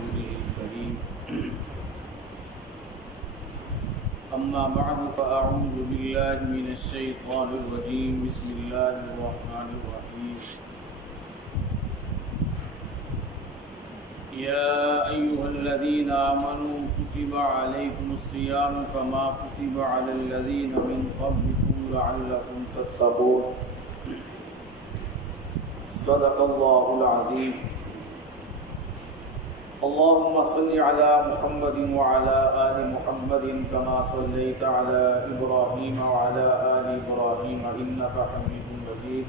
رسوله الكريم أما بعد فأعوذ بالله من الشيطان الرجيم بسم الله الرحمن الرحيم يا أيها الذين آمنوا كتب عليكم الصيام كما كتب على الذين من قبلكم لعلكم تتقون صدق الله العظيم اللهم صل على محمد وعلى آل محمد كما صليت على إبراهيم وعلى آل إبراهيم إنك حميد مجيد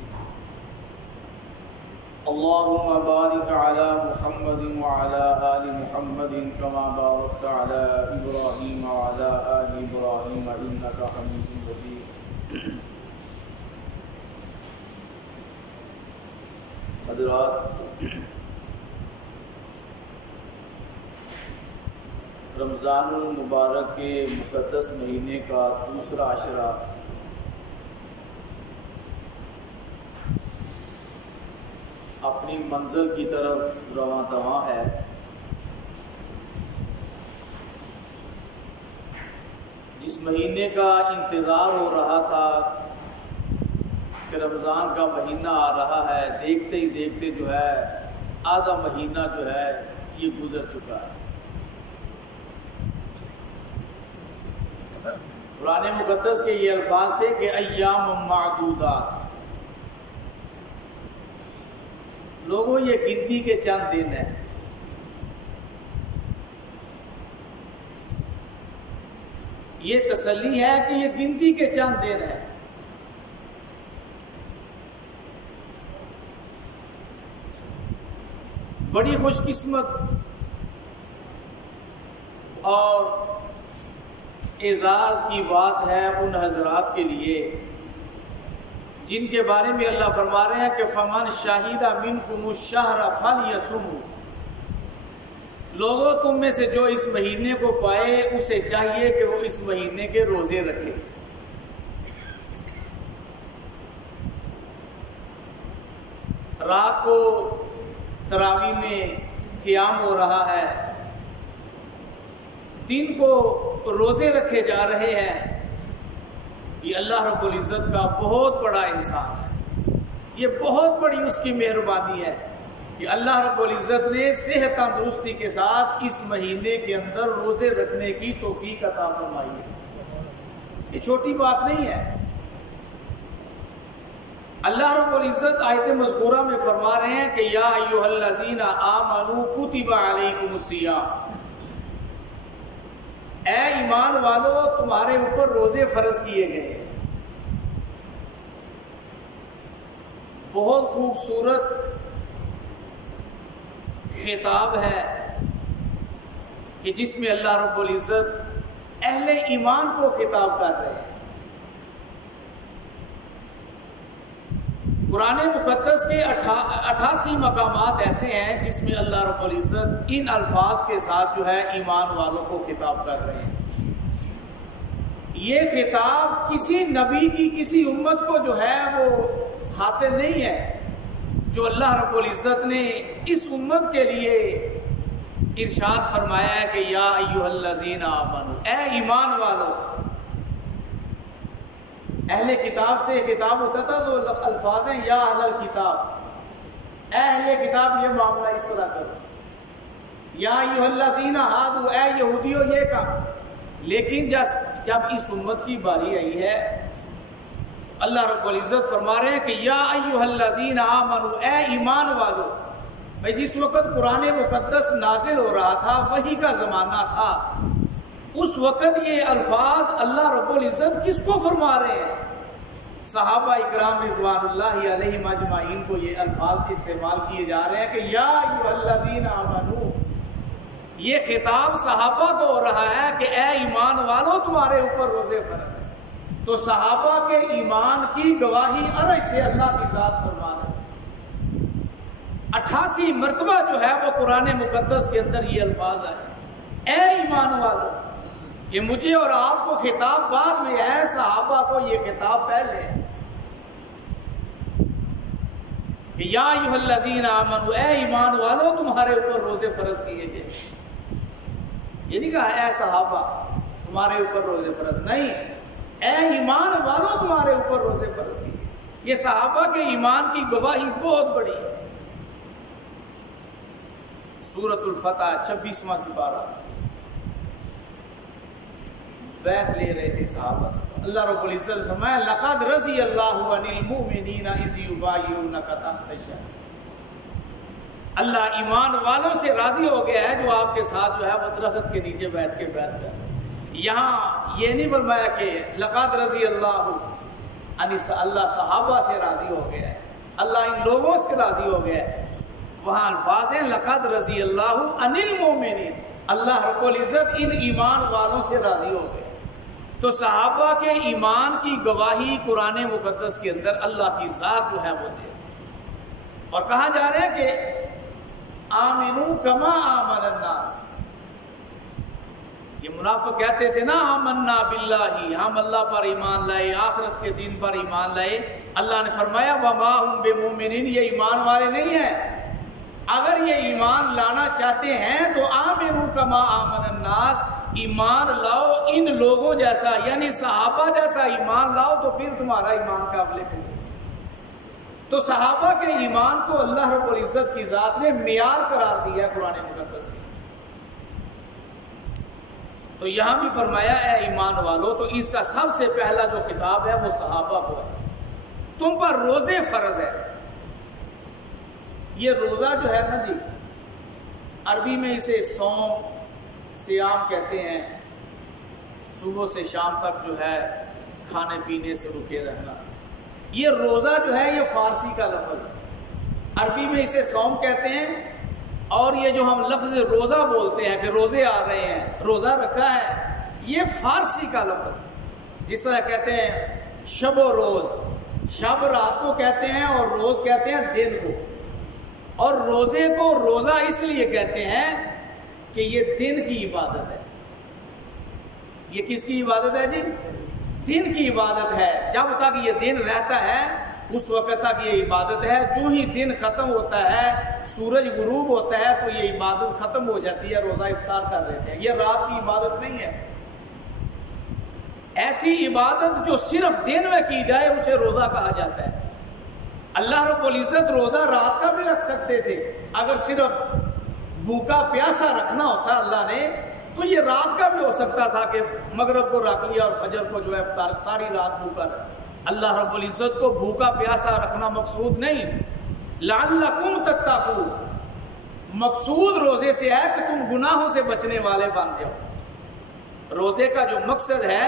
اللهم بارك على محمد وعلى آل محمد كما باركت على إبراهيم وعلى آل إبراهيم إنك حميد مجيد حضرات، رمضان المبارک کے مقدس مہینے کا دوسرا عشرہ اپنی منزل کی طرف رواں دواں ہے۔ جس مہینے کا انتظار ہو رہا تھا کہ رمضان کا مہینہ آ رہا ہے، دیکھتے ہی دیکھتے جو ہے آدھا مہینہ جو ہے یہ گزر چکا ہے۔ قرآن مقدس کے یہ الفاظ تھے کہ ایام معدودات، لوگوں یہ گنتی کے چند دن ہیں۔ یہ تسلی ہے کہ یہ گنتی کے چند دن ہیں۔ بڑی خوش قسمت اور اعزاز کی بات ہے ان حضرات کے لیے جن کے بارے میں اللہ فرما رہے ہیں کہ فمن شاہد منکم الشہر فلیصمہ، لوگوں تم میں سے جو اس مہینے کو پائے اسے چاہیے کہ وہ اس مہینے کے روزے رکھے۔ رات کو تراویح میں قیام ہو رہا ہے، دن کو روزے رکھے جا رہے ہیں۔ یہ اللہ رب العزت کا بہت بڑا احسان ہے، یہ بہت بڑی اس کی مہربانی ہے کہ اللہ رب العزت نے صحت تندرستی کے ساتھ اس مہینے کے اندر روزے رکھنے کی توفیق عطا فرمائی ہے۔ یہ چھوٹی بات نہیں ہے۔ اللہ رب العزت آیت مذکورہ میں فرما رہے ہیں کہ یا ایھا الذین آمنوا کتب علیکم الصیام، اے ایمان والو تمہارے اوپر روزے فرض کیے گئے۔ بہت خوبصورت خطاب ہے کہ جس میں اللہ رب العزت اہل ایمان کو خطاب کر رہے ہیں۔ قرآن مقدس کے 88 مقامات ایسے ہیں جس میں اللہ رب العزت ان الفاظ کے ساتھ جو ہے ایمان والوں کو خطاب کر رہے ہیں۔ یہ خطاب کسی نبی کی کسی امت کو جو ہے وہ حاصل نہیں ہے۔ جو اللہ رب العزت نے اس امت کے لیے ارشاد فرمایا ہے کہ یا ایھا الذین آمنوا، اے ایمان والو۔ اہل کتاب سے خطاب ہوتا تھا تو الفاظ ہیں یا اہل الکتاب، اے اہل کتاب یہ معاملہ اس طرح کرو، یا ایھا الذین ہادوا، اے یہودیو یہ کام۔ لیکن جب اس امت کی باری آئی ہے، اللہ رب العزت فرما رہے ہیں کہ یا ایھا الذین آمنوا، اے ایمان والو۔ بھائی جس وقت قرآن مقدس نازل ہو رہا تھا، وحی کا زمانہ تھا، اس وقت یہ الفاظ اللہ رب العزت کس کو فرما رہے ہیں؟ صحابہ اکرام رضوان اللہ علیہم اجمعین کو یہ الفاظ استعمال کیے جا رہے ہیں کہ یا ایھا الذین آمنوا۔ یہ خطاب صحابہ کو ہو رہا ہے کہ اے ایمان والو تمہارے اوپر روزے فرض ہیں۔ تو صحابہ کے ایمان کی گواہی عرش سے اللہ کی ذات فرما رہا ہے۔ 88 مرتبہ جو ہے وہ قرآن مقدس کے اندر یہ الفاظ آئے، اے ایمان والو۔ یہ مجھے اور آپ کو خطاب بعد میں ہے، صحابہ کو یہ خطاب پہلے ہے کہ یا ایھا الذین آمنوا، اے ایمان والو تمہارے اوپر روزے فرض کیے گئے. یہ نہیں کہا اے صحابہ تمہارے اوپر روزے فرض، نہیں، اے ایمان والو تمہارے اوپر روزے فرض کیے. یہ صحابہ کے ایمان کی گواہی بہت بڑی ہے. سورۃ الفتح 26واں سپارہ، بیعت لے رہے تھے صحابہ سے. اللہ رب العزت فرمایا لقد رضی اللہ عن المؤمنین اذ یبایعونک تحت الشجرۃ. اللہ ایمان والوں سے راضی ہو گیا ہے جو آپ کے ساتھ جو ہے وہ درخت کے نیچے بیٹھ کے بیعت کر. یہاں یہ نہیں فرمایا کہ لقد رضی اللہ عن، اللہ صحابہ سے راضی ہو گیا ہے، اللہ ان لوگوں سے راضی ہو گیا ہے. وہاں الفاظ ہیں لقد رضی اللہ عن المؤمنین، اللہ رب العزت ان ایمان والوں سے راضی ہو گئے. تو صحابہ کے ایمان کی گواہی قرآن مقدس کے اندر اللہ کی ذات جو ہے وہ دے. اور کہا جا رہا ہے کہ آمنو کما آمن الناس. یہ منافق کہتے تھے نا آمنا باللہ، ہم اللہ پر ایمان لائے، آخرت کے دن پر ایمان لائے. اللہ نے فرمایا وما ہم بمؤمنین، یہ ایمان والے نہیں ہیں. اگر یہ ایمان لانا چاہتے ہیں تو آمنو کما آمن الناس، ایمان لاؤ ان لوگوں جیسا، یعنی صحابہ جیسا ایمان لاؤ تو پھر تمہارا ایمان قابل قبول. تو صحابہ کے ایمان کو اللہ رب العزت کی ذات نے معیار قرار دیا قرآن مقدس میں. تو یہاں بھی فرمایا اے ایمان والو، تو اس کا سب سے پہلا جو کتاب ہے وہ صحابہ کو ہے. تم پر روزے فرض ہے. یہ روزہ جو ہے نا جی، عربی میں اسے صوم صیام کہتے ہیں. صبح سے شام تک جو ہے کھانے پینے سے رکے رہنا. یہ روزہ جو ہے یہ فارسی کا لفظ ہے، عربی میں اسے صوم کہتے ہیں. اور یہ جو ہم لفظ روزہ بولتے ہیں کہ روزے آ رہے ہیں، روزہ رکھا ہے، یہ فارسی کا لفظ. جس طرح کہتے ہیں شب و روز، شب رات کو کہتے ہیں اور روز کہتے ہیں دن کو. اور روزے کو روزہ اس لیے کہتے ہیں کہ یہ دن کی عبادت ہے. یہ کس کی عبادت ہے جی؟ دن کی عبادت ہے. جب تک یہ دن رہتا ہے اس وقت تک یہ عبادت ہے. جو ہی دن ختم ہوتا ہے، سورج غروب ہوتا ہے تو یہ عبادت ختم ہو جاتی ہے، روزہ افطار کر لیتے ہیں. یہ رات کی عبادت نہیں ہے. ایسی عبادت جو صرف دن میں کی جائے اسے روزہ کہا جاتا ہے. اللہ رب العزت روزہ رات کا بھی رکھ سکتے تھے. اگر صرف بھوکا پیاسا رکھنا ہوتا اللہ نے تو یہ رات کا بھی ہو سکتا تھا کہ مغرب کو رکھ لیا اور فجر کو جو ہے افطار، ساری رات بھوکا رکھ. اللہ رب العزت کو بھوکا پیاسا رکھنا مقصود نہیں. لعلکم تتقون، مقصود روزے سے ہے کہ تم گناہوں سے بچنے والے بن جاؤ. روزے کا جو مقصد ہے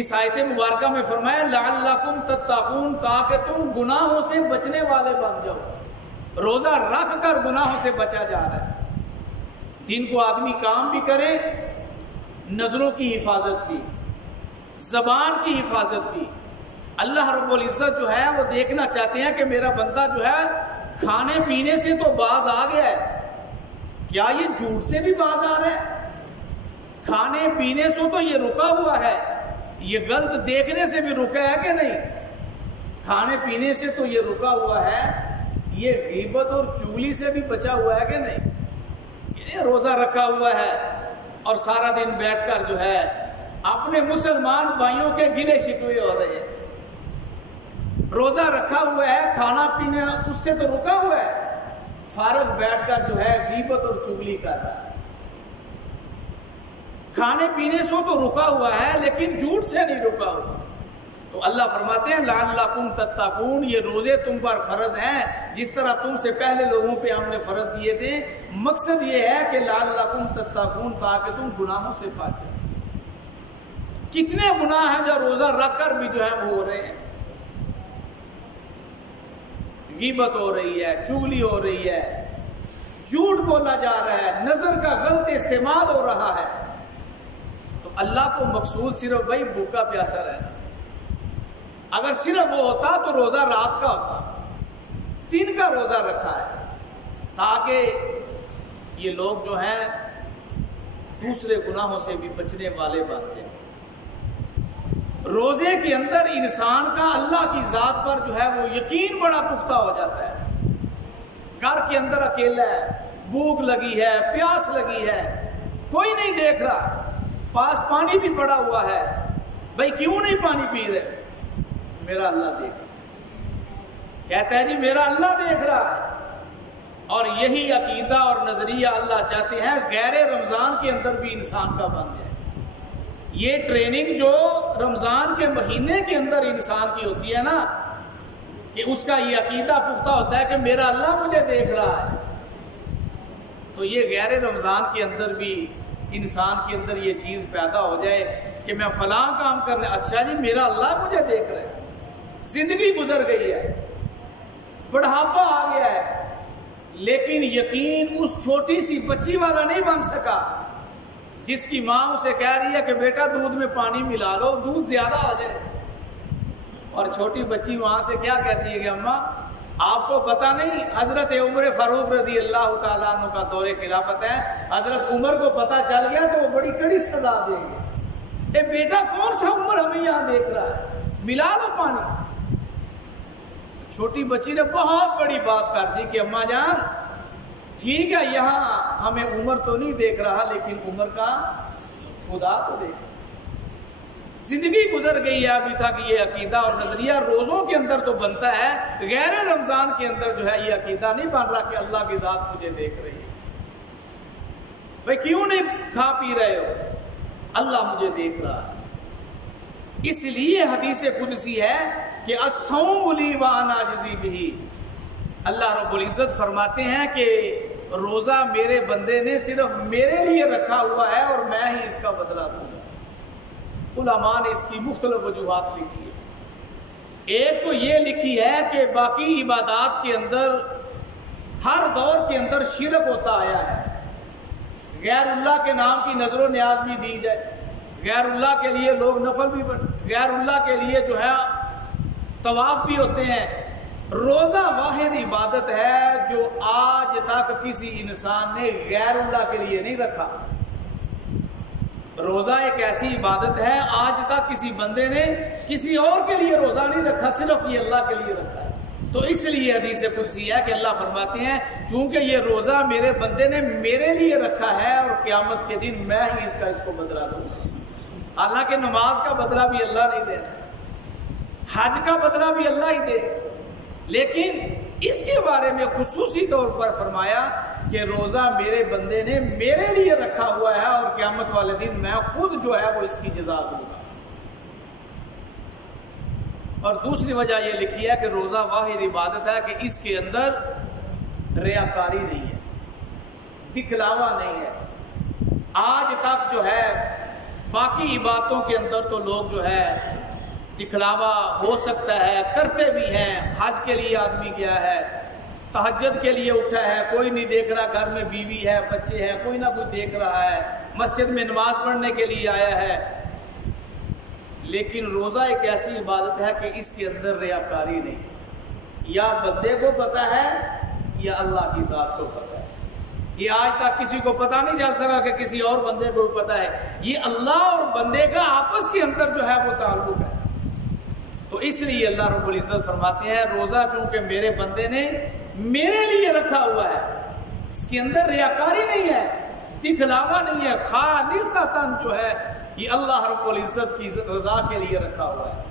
اس آیت مبارکہ میں فرمایا لعلکم تتقون، تاکہ تم گناہوں سے بچنے والے بن جاؤ. روزہ رکھ کر گناہوں سے بچا جا رہا ہے. دن کو آدمی کام بھی کرے، نظروں کی حفاظت بھی، زبان کی حفاظت بھی. اللہ رب العزت جو ہے وہ دیکھنا چاہتے ہیں کہ میرا بندہ جو ہے کھانے پینے سے تو باز آ گیا ہے، کیا یہ جھوٹ سے بھی باز آ رہا ہے؟ کھانے پینے سے تو یہ رکا ہوا ہے، یہ غلط دیکھنے سے بھی رکا ہے کہ نہیں؟ کھانے پینے سے تو یہ رکا ہوا ہے، یہ غیبت اور چغلی سے بھی بچا ہوا ہے کہ نہیں؟ یہ روزہ رکھا ہوا ہے اور سارا دن بیٹھ کر جو ہے اپنے مسلمان بھائیوں کے گلے شکوے ہو رہے ہیں. روزہ رکھا ہوا ہے، کھانا پینا اس سے تو رکا ہوا ہے، فارغ بیٹھ کر جو ہے غیبت اور چغلی کر رہا ہے. کھانے پینے سے تو رکا ہوا ہے لیکن جھوٹ سے نہیں رکا ہوا. تو اللہ فرماتے ہیں لعلکم تتقون، یہ روزے تم پر فرض ہیں جس طرح تم سے پہلے لوگوں پہ ہم نے فرض کیے تھے. مقصد یہ ہے کہ لعلکم تتقون، تاکہ تم گناہوں سے پاک جاؤ. کتنے گناہ ہیں جو روزہ رکھ کر بھی جو ہے وہ ہو رہے ہیں. غیبت ہو رہی ہے، چغلی ہو رہی ہے، جھوٹ بولا جا رہا ہے، نظر کا غلط استعمال ہو رہا ہے. تو اللہ کو مقصود صرف بھائی بھوکا پیاسا رہنا. اگر صرف وہ ہوتا تو روزہ رات کا ہوتا، دن کا روزہ رکھا ہے تاکہ یہ لوگ جو ہیں دوسرے گناہوں سے بھی بچنے والے بنتے ہیں. روزے کے اندر انسان کا اللہ کی ذات پر جو ہے وہ یقین بڑا پختہ ہو جاتا ہے. گھر کے اندر اکیلا ہے، بھوک لگی ہے، پیاس لگی ہے، کوئی نہیں دیکھ رہا، پاس پانی بھی پڑا ہوا ہے، بھائی کیوں نہیں پانی پی رہے؟ میرا اللہ دیکھ رہا، کہتا ہے جی میرا اللہ دیکھ رہا ہے۔ اور یہی عقیدہ اور نظریہ اللہ چاہتے ہیں غیر رمضان کے اندر بھی انسان کا بن جائے۔ یہ ٹریننگ جو رمضان کے مہینے کے اندر انسان کی ہوتی ہے نا، کہ اس کا یہ عقیدہ پختہ ہوتا ہے کہ میرا اللہ مجھے دیکھ رہا ہے، تو یہ غیر رمضان کے اندر بھی انسان کے اندر یہ چیز پیدا ہو جائے کہ میں فلاں کام کرنے، اچھا جی میرا اللہ مجھے دیکھ رہا ہے۔ زندگی گزر گئی ہے، بڑھاپا آ گیا ہے، لیکن یقین اس چھوٹی سی بچی والا نہیں بن سکا جس کی ماں اسے کہہ رہی ہے کہ بیٹا دودھ میں پانی ملا لو، دودھ زیادہ آ جائے، اور چھوٹی بچی وہاں سے کیا کہتی ہے کہ اماں آپ کو پتہ نہیں حضرت عمر فاروق رضی اللہ تعالیٰ عنہ کا دور خلافت ہے، حضرت عمر کو پتہ چل گیا تو وہ بڑی کڑی سزا دیں گے، اے بیٹا کون سا عمر ہمیں یہاں دیکھ رہا ہے، ملا لو پانی۔ چھوٹی بچی نے بہت بڑی بات کر دی کہ اماں جان ٹھیک ہے یہاں ہمیں عمر تو نہیں دیکھ رہا، لیکن عمر کا خدا تو دیکھ رہا۔ زندگی گزر گئی ہے، ابھی تک یہ عقیدہ اور نظریہ روزوں کے اندر تو بنتا ہے، غیر رمضان کے اندر جو ہے یہ عقیدہ نہیں بن رہا کہ اللہ کی ذات مجھے دیکھ رہی ہے۔ بھائی کیوں نہیں کھا پی رہے ہو؟ اللہ مجھے دیکھ رہا ہے۔ اس لیے حدیث قدسی ہے کہ الصوم لی وانا اجزی بہ، اللہ رب العزت فرماتے ہیں کہ روزہ میرے بندے نے صرف میرے لیے رکھا ہوا ہے اور میں ہی اس کا بدلہ دوں گا۔ علماء نے اس کی مختلف وجوہات لکھی ہے۔ ایک تو یہ لکھی ہے کہ باقی عبادات کے اندر ہر دور کے اندر شرک ہوتا آیا ہے، غیر اللہ کے نام کی نظر و نیاز بھی دی جائے، غیر اللہ کے لیے لوگ نفل بھی غیر اللہ کے لیے جو ہے طواف بھی ہوتے ہیں۔ روزہ واحد عبادت ہے جو آج تک کسی انسان نے غیر اللہ کے لیے نہیں رکھا۔ روزہ ایک ایسی عبادت ہے آج تک کسی بندے نے کسی اور کے لیے روزہ نہیں رکھا، صرف یہ اللہ کے لیے رکھا ہے۔ تو اس لیے حدیث قدسی ہے کہ اللہ فرماتے ہیں چونکہ یہ روزہ میرے بندے نے میرے لیے رکھا ہے اور قیامت کے دن میں ہی اس کو بدلہ دوں گا۔ حالانکہ نماز کا بدلہ بھی اللہ نہیں دینا، حج کا بدلہ بھی اللہ ہی دے، لیکن اس کے بارے میں خصوصی طور پر فرمایا کہ روزہ میرے بندے نے میرے لیے رکھا ہوا ہے اور قیامت والے دن میں خود جو ہے وہ اس کی جزا دوں گا۔ اور دوسری وجہ یہ لکھی ہے کہ روزہ واحد عبادت ہے کہ اس کے اندر ریاکاری نہیں ہے، دکھلاوا نہیں ہے۔ آج تک جو ہے باقی عبادتوں کے اندر تو لوگ جو ہے دکھلاوا ہو سکتا ہے، کرتے بھی ہیں۔ حج کے لیے آدمی گیا ہے، تہجد کے لیے اٹھا ہے، کوئی نہیں دیکھ رہا، گھر میں بیوی ہے، بچے ہیں، کوئی نہ کوئی دیکھ رہا ہے، مسجد میں نماز پڑھنے کے لیے آیا ہے، لیکن روزہ ایک ایسی عبادت ہے کہ اس کے اندر ریاکاری نہیں، یا بندے کو پتہ ہے یا اللہ کی ذات کو پتہ ہے۔ یہ آج تک کسی کو پتہ نہیں چل سکا کہ کسی اور بندے کو پتہ ہے، یہ اللہ اور بندے کا آپس کے اندر جو ہے وہ تعلق ہے۔ تو اس لیے اللہ رب العزت فرماتے ہیں روزہ چونکہ میرے بندے نے میرے لیے رکھا ہوا ہے، اس کے اندر ریاکاری نہیں ہے، دکھلاوا نہیں ہے، خالصتاً جو ہے یہ اللہ رب العزت کی رضا کے لیے رکھا ہوا ہے،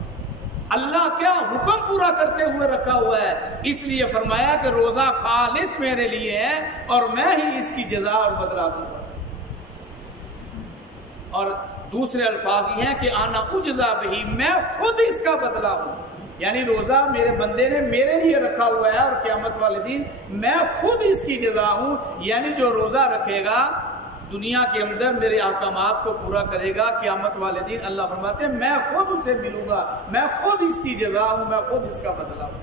اللہ کیا حکم پورا کرتے ہوئے رکھا ہوا ہے۔ اس لیے فرمایا کہ روزہ خالص میرے لیے ہے اور میں ہی اس کی جزا اور بدلہ دوں گا۔ اور دوسرے الفاظ یہ ہیں کہ آنا اجزا بہی، میں خود اس کا بدلہ ہوں، یعنی روزہ میرے بندے نے میرے لیے رکھا ہوا ہے اور قیامت والے دن میں خود اس کی جزا ہوں، یعنی جو روزہ رکھے گا دنیا کے اندر میرے احکامات کو پورا کرے گا، قیامت والے دن اللہ فرماتے ہیں میں خود اسے ملوں گا، میں خود اس کی جزا ہوں، میں خود اس کا بدلہ ہوں۔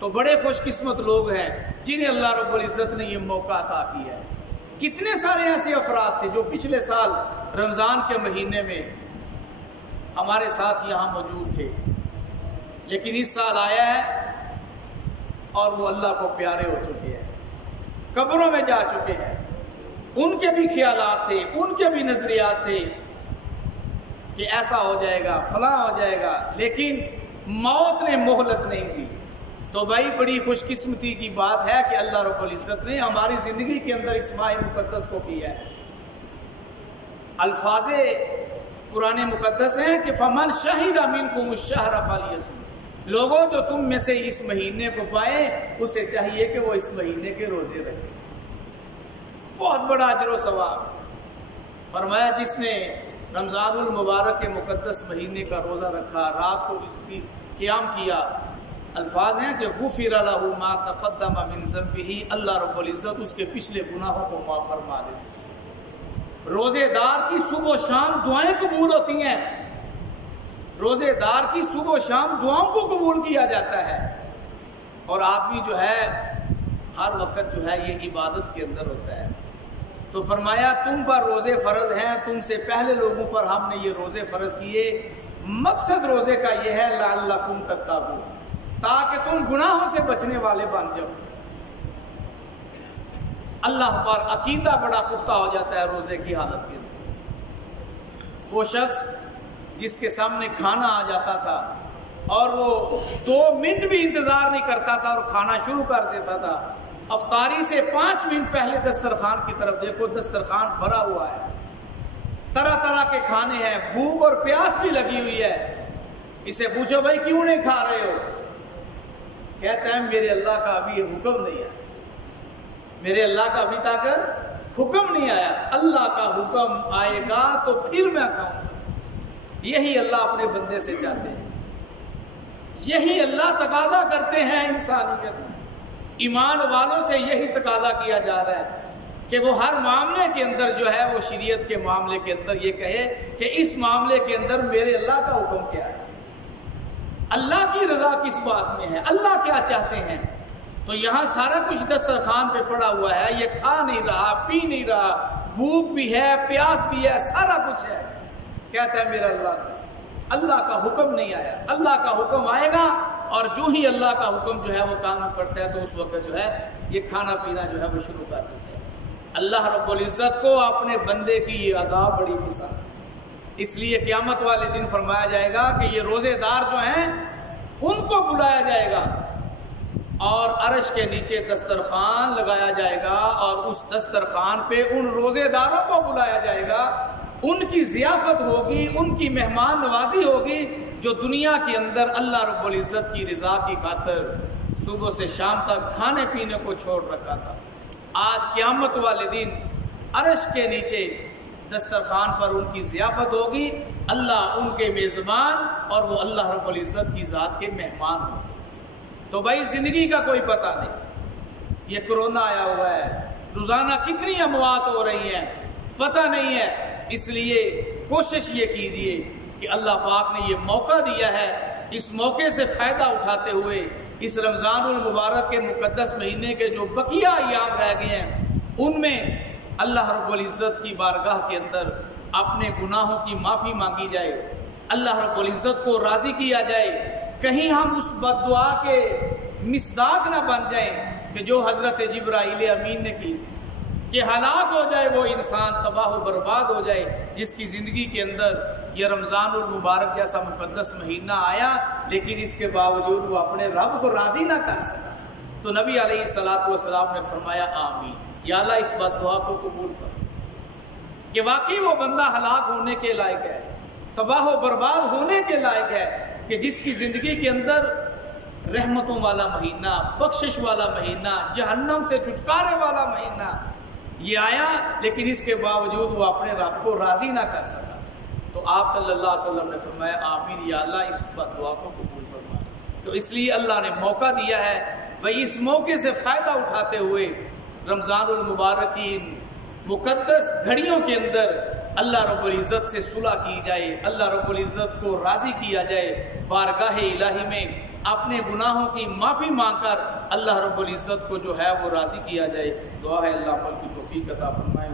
تو بڑے خوش قسمت لوگ ہیں جنہیں اللہ رب العزت نے یہ موقع عطا کیا ہے۔ کتنے سارے ایسے افراد تھے جو پچھلے سال رمضان کے مہینے میں ہمارے ساتھ یہاں موجود تھے، لیکن اس سال آیا ہے اور وہ اللہ کو پیارے ہو چکے ہیں، قبروں میں جا چکے ہیں۔ ان کے بھی خیالات تھے، ان کے بھی نظریات تھے کہ ایسا ہو جائے گا، فلاں ہو جائے گا، لیکن موت نے مہلت نہیں دی۔ تو بھائی بڑی خوش قسمتی کی بات ہے کہ اللہ رب العزت نے ہماری زندگی کے اندر اس ماہ مقدس کو کیا ہے۔ الفاظ قرآن مقدس ہیں کہ فمن شہد منکم الشہر فلیصم، لوگوں جو تم میں سے اس مہینے کو پائے اسے چاہیے کہ وہ اس مہینے کے روزے رکھے۔ بہت بڑا اجر و ثواب۔ فرمایا جس نے رمضان المبارک کے مقدس مہینے کا روزہ رکھا، رات کو اس کی قیام کیا، الفاظ ہیں کہ غفر لہ ما تقدم من ذنبہ، اللہ رب العزت اس کے پچھلے گناہوں کو معاف فرما دے۔ روزے دار کی صبح و شام دعائیں قبول ہوتی ہیں، روزے دار کی صبح و شام دعاؤں کو قبول کیا جاتا ہے، اور آدمی جو ہے ہر وقت جو ہے یہ عبادت کے اندر ہوتا ہے۔ تو فرمایا تم پر روزے فرض ہیں، تم سے پہلے لوگوں پر ہم نے یہ روزے فرض کیے، مقصد روزے کا یہ ہے لعلکم تتقون، تاکہ تم گناہوں سے بچنے والے بن جاؤ۔ اللہ پر عقیدہ بڑا پختہ ہو جاتا ہے روزے کی حالت کے اندر۔ وہ شخص جس کے سامنے کھانا آ جاتا تھا اور وہ 2 منٹ بھی انتظار نہیں کرتا تھا اور کھانا شروع کر دیتا تھا، افطاری سے 5 منٹ پہلے دسترخوان کی طرف دیکھو، دسترخوان بھرا ہوا ہے، طرح طرح کے کھانے ہیں، بھوک اور پیاس بھی لگی ہوئی ہے۔ اسے پوچھو بھائی کیوں نہیں کھا رہے ہو؟ کہتا ہے میرے اللہ کا ابھی حکم نہیں آیا، میرے اللہ کا ابھی تک حکم نہیں آیا، اللہ کا حکم آئے گا تو پھر میں کھاؤں گا۔ یہی اللہ اپنے بندے سے چاہتے ہیں، یہی اللہ تقاضا کرتے ہیں انسانیت، ایمان والوں سے یہی تقاضا کیا جا رہا ہے کہ وہ ہر معاملے کے اندر جو ہے وہ شریعت کے معاملے کے اندر یہ کہے کہ اس معاملے کے اندر میرے اللہ کا حکم کیا ہے، اللہ کی رضا کس بات میں ہے، اللہ کیا چاہتے ہیں۔ تو یہاں سارا کچھ دسترخوان پہ پڑا ہوا ہے، یہ کھا نہیں رہا، پی نہیں رہا، بھوک بھی ہے، پیاس بھی ہے، سارا کچھ ہے، کہتا ہے میرا اللہ کا حکم نہیں آیا۔ اللہ کا حکم آئے گا اور جو ہی اللہ کا حکم جو ہے وہ کام کرتا ہے تو اس وقت جو ہے یہ کھانا پینا جو ہے وہ شروع کر دیتا ہے۔ اللہ رب العزت کو اپنے بندے کی یہ ادا بڑی پسند ہے، اس لیے قیامت والے دن فرمایا جائے گا کہ یہ روزے دار جو ہیں ان کو بلایا جائے گا اور عرش کے نیچے دسترخوان لگایا جائے گا، اور اس دسترخوان پہ ان روزے داروں کو بلایا جائے گا، ان کی ضیافت ہوگی، ان کی مہمان نوازی ہوگی جو دنیا کے اندر اللہ رب العزت کی رضا کی خاطر صبح سے شام تک کھانے پینے کو چھوڑ رکھا تھا۔ آج قیامت والے دن عرش کے نیچے دسترخوان پر ان کی ضیافت ہوگی، اللہ ان کے میزبان اور وہ اللہ رب العزت کی ذات کے مہمان ہوں۔ تو بھائی زندگی کا کوئی پتہ نہیں، یہ کرونا آیا ہوا ہے، روزانہ کتنی اموات ہو رہی ہیں پتہ نہیں ہے، اس لیے کوشش یہ کیجیے کہ اللہ پاک نے یہ موقع دیا ہے، اس موقع سے فائدہ اٹھاتے ہوئے اس رمضان المبارک کے مقدس مہینے کے جو بقیہ ایام رہ گئے ہیں ان میں اللہ رب العزت کی بارگاہ کے اندر اپنے گناہوں کی معافی مانگی جائے، اللہ رب العزت کو راضی کیا جائے، کہیں ہم اس بد دعا کے مصداق نہ بن جائیں کہ جو حضرت جبرائیل امین نے کی کہ ہلاک ہو جائے وہ انسان، تباہ و برباد ہو جائے جس کی زندگی کے اندر یہ رمضان المبارک جیسا مقدس مہینہ آیا لیکن اس کے باوجود وہ اپنے رب کو راضی نہ کر سکا۔ تو نبی علیہ السلام نے فرمایا آمین، یا اللہ اس بد دعا کو قبول فرما کہ واقعی وہ بندہ ہلاک ہونے کے لائق ہے، تباہ و برباد ہونے کے لائق ہے کہ جس کی زندگی کے اندر رحمتوں والا مہینہ، بخشش والا مہینہ، جہنم سے چھٹکارے والا مہینہ یہ آیا لیکن اس کے باوجود وہ اپنے رب کو راضی نہ کر سکا۔ تو آپ صلی اللہ علیہ وسلم نے فرمایا آمین، یا اللہ اس بد دعا کو قبول فرما۔ تو اس لیے اللہ نے موقع دیا ہے، وہی اس موقع سے فائدہ اٹھاتے ہوئے رمضان المبارک کی مقدس گھڑیوں کے اندر اللہ رب العزت سے صلح کی جائے، اللہ رب العزت کو راضی کیا جائے، بارگاہ الہی میں اپنے گناہوں کی معافی مانگ کر اللہ رب العزت کو جو ہے وہ راضی کیا جائے۔ دعا ہے اللہ عمل کی توفیق عطا فرمائے۔